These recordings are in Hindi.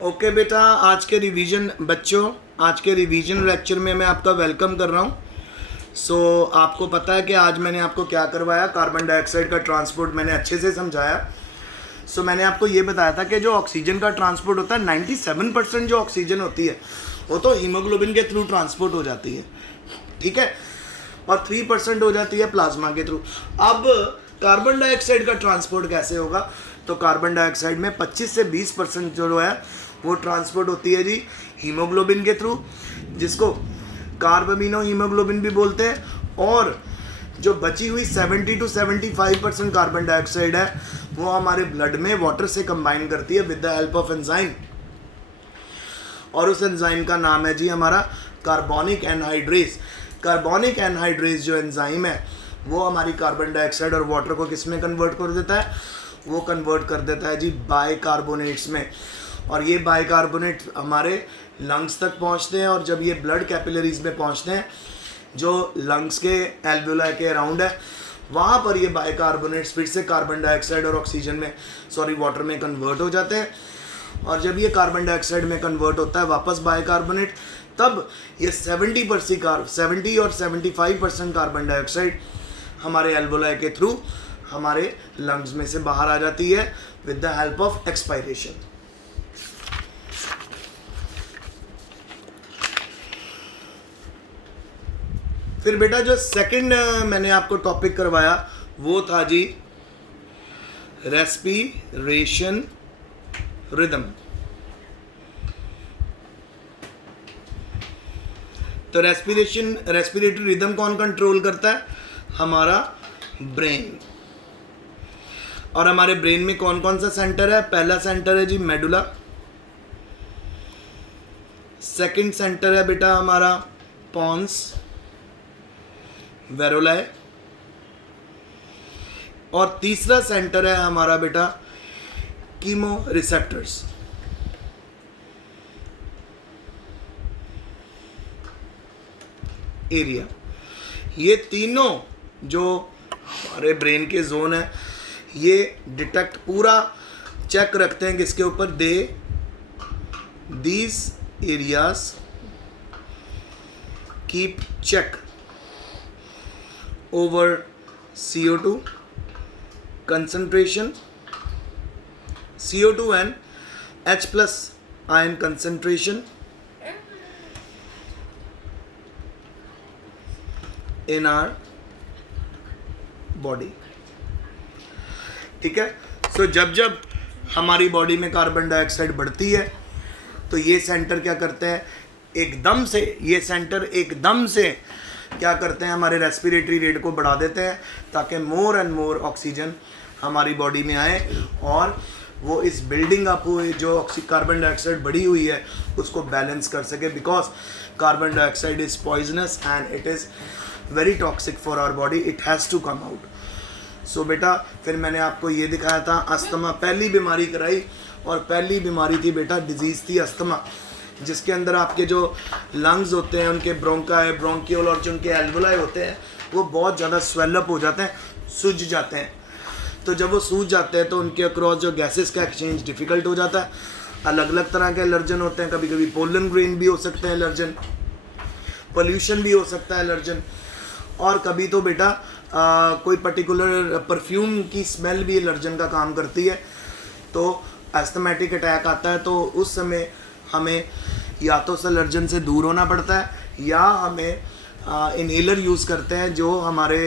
ओके बेटा, आज के रिवीजन बच्चों, आज के रिवीजन लेक्चर में मैं आपका वेलकम कर रहा हूँ। आपको पता है कि आज मैंने आपको क्या करवाया, कार्बन डाइऑक्साइड का ट्रांसपोर्ट मैंने अच्छे से समझाया। मैंने आपको ये बताया था कि जो ऑक्सीजन का ट्रांसपोर्ट होता है 97% जो ऑक्सीजन होती है वो तो हीमोग्लोबिन के थ्रू ट्रांसपोर्ट हो जाती है, ठीक है, और 3% हो जाती है प्लाज्मा के थ्रू। अब कार्बन डाइऑक्साइड का ट्रांसपोर्ट कैसे होगा? तो कार्बन डाइऑक्साइड में 25 से 20% जो है वो ट्रांसपोर्ट होती है जी हीमोग्लोबिन के थ्रू, जिसको कार्बामिनो हीमोग्लोबिन भी बोलते हैं। और जो बची हुई 70 to 75% कार्बन डाइऑक्साइड है वो हमारे ब्लड में वाटर से कंबाइन करती है with the help of enzyme, और उस एंजाइम का नाम है जी हमारा कार्बोनिक एनहाइड्रेज। कार्बोनिक एनहाइड्रेज जो एंजाइम है वो हमारी कार्बन डाइऑक्साइड और वाटर को किस में कन्वर्ट कर देता है? वो कन्वर्ट कर देता है जी बाइकार्बोनेट्स में, और ये बाइकार्बोनेट हमारे लंग्स तक पहुंचते हैं। और जब ये ब्लड कैपिलरीज में पहुंचते हैं जो लंग्स के एल्वेओलाई के अराउंड है, वहाँ पर ये बाइकार्बोनेट्स फिर से कार्बन डाइऑक्साइड और ऑक्सीजन में वाटर में कन्वर्ट हो जाते हैं। और जब ये कार्बन डाइऑक्साइड में कन्वर्ट होता है वापस बाइकार्बोनेट, तब ये 70 और 75% कार्बन डाइऑक्साइड हमारे एल्वेओलाई के थ्रू हमारे लंग्स में से बाहर आ जाती है with the help of expiration. फिर बेटा जो सेकंड मैंने आपको टॉपिक करवाया वो था जी रेस्पिरेशन रिदम। तो रेस्पिरेटरी रिदम कौन कंट्रोल करता है? हमारा ब्रेन। और हमारे ब्रेन में कौन कौन सा सेंटर है? पहला सेंटर है जी मेडुला, सेकंड सेंटर है बेटा हमारा पॉन्स वेरोलाई, और तीसरा सेंटर है हमारा बेटा कीमो रिसेप्टर्स। एरिया, ये तीनों जो हमारे ब्रेन के जोन है ये डिटेक्ट पूरा चेक रखते हैं किसके ऊपर? These areas keep check over CO2 concentration, CO2 and H plus ion concentration in our body, ठीक है। जब जब हमारी बॉडी में कार्बन डाइऑक्साइड बढ़ती है तो ये सेंटर क्या करते हैं? एकदम से ये सेंटर एकदम से क्या करते हैं? हमारे रेस्पिरेटरी रेट को बढ़ा देते हैं ताकि मोर एंड मोर ऑक्सीजन हमारी बॉडी में आए और वो इस बिल्डिंग अप हुई जो कार्बन डाइऑक्साइड बढ़ी हुई है उसको बैलेंस कर सके, because carbon dioxide is poisonous and it is very toxic for our body, it has to come out. बेटा फिर मैंने आपको ये दिखाया था अस्थमा, पहली बीमारी कराई, और पहली बीमारी थी बेटा डिजीज़ थी अस्थमा, जिसके अंदर आपके जो लंग्स होते हैं उनके ब्रोंकाई, ब्रोंकियोल और जो उनके एल्वेओलाई होते हैं वो बहुत ज़्यादा स्वेलअप हो जाते हैं, सूज जाते हैं। तो जब वो सूज जाते हैं तो उनके अक्रॉस जो गैसेस का एक्सचेंज डिफ़िकल्ट हो जाता है। अलग अलग तरह के एलर्जन होते हैं, कभी कभी पोलन ग्रेन भी हो सकते हैं एलर्जन, पोल्यूशन भी हो सकता है एलर्जन, और कभी तो बेटा कोई पर्टिकुलर परफ्यूम की स्मेल भी एलर्जन का काम करती है। तो एस्थमेटिक अटैक आता है तो उस समय हमें या तो उस एलर्जन से दूर होना पड़ता है या हमें इनहेलर यूज़ करते हैं जो हमारे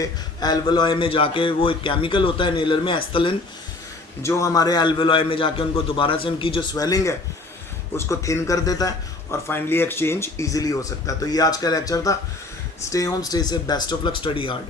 एल्वेओलाई में जाके, वो एक केमिकल होता है इनहेलर में एस्थलिन, जो हमारे एल्वेओलाई में जाके उनको दोबारा से उनकी जो स्वेलिंग है उसको थिन कर देता है और फाइनली एक्सचेंज ईजिली हो सकता है। तो ये आज का लेक्चर था। Stay home, stay safe, best of luck, study hard.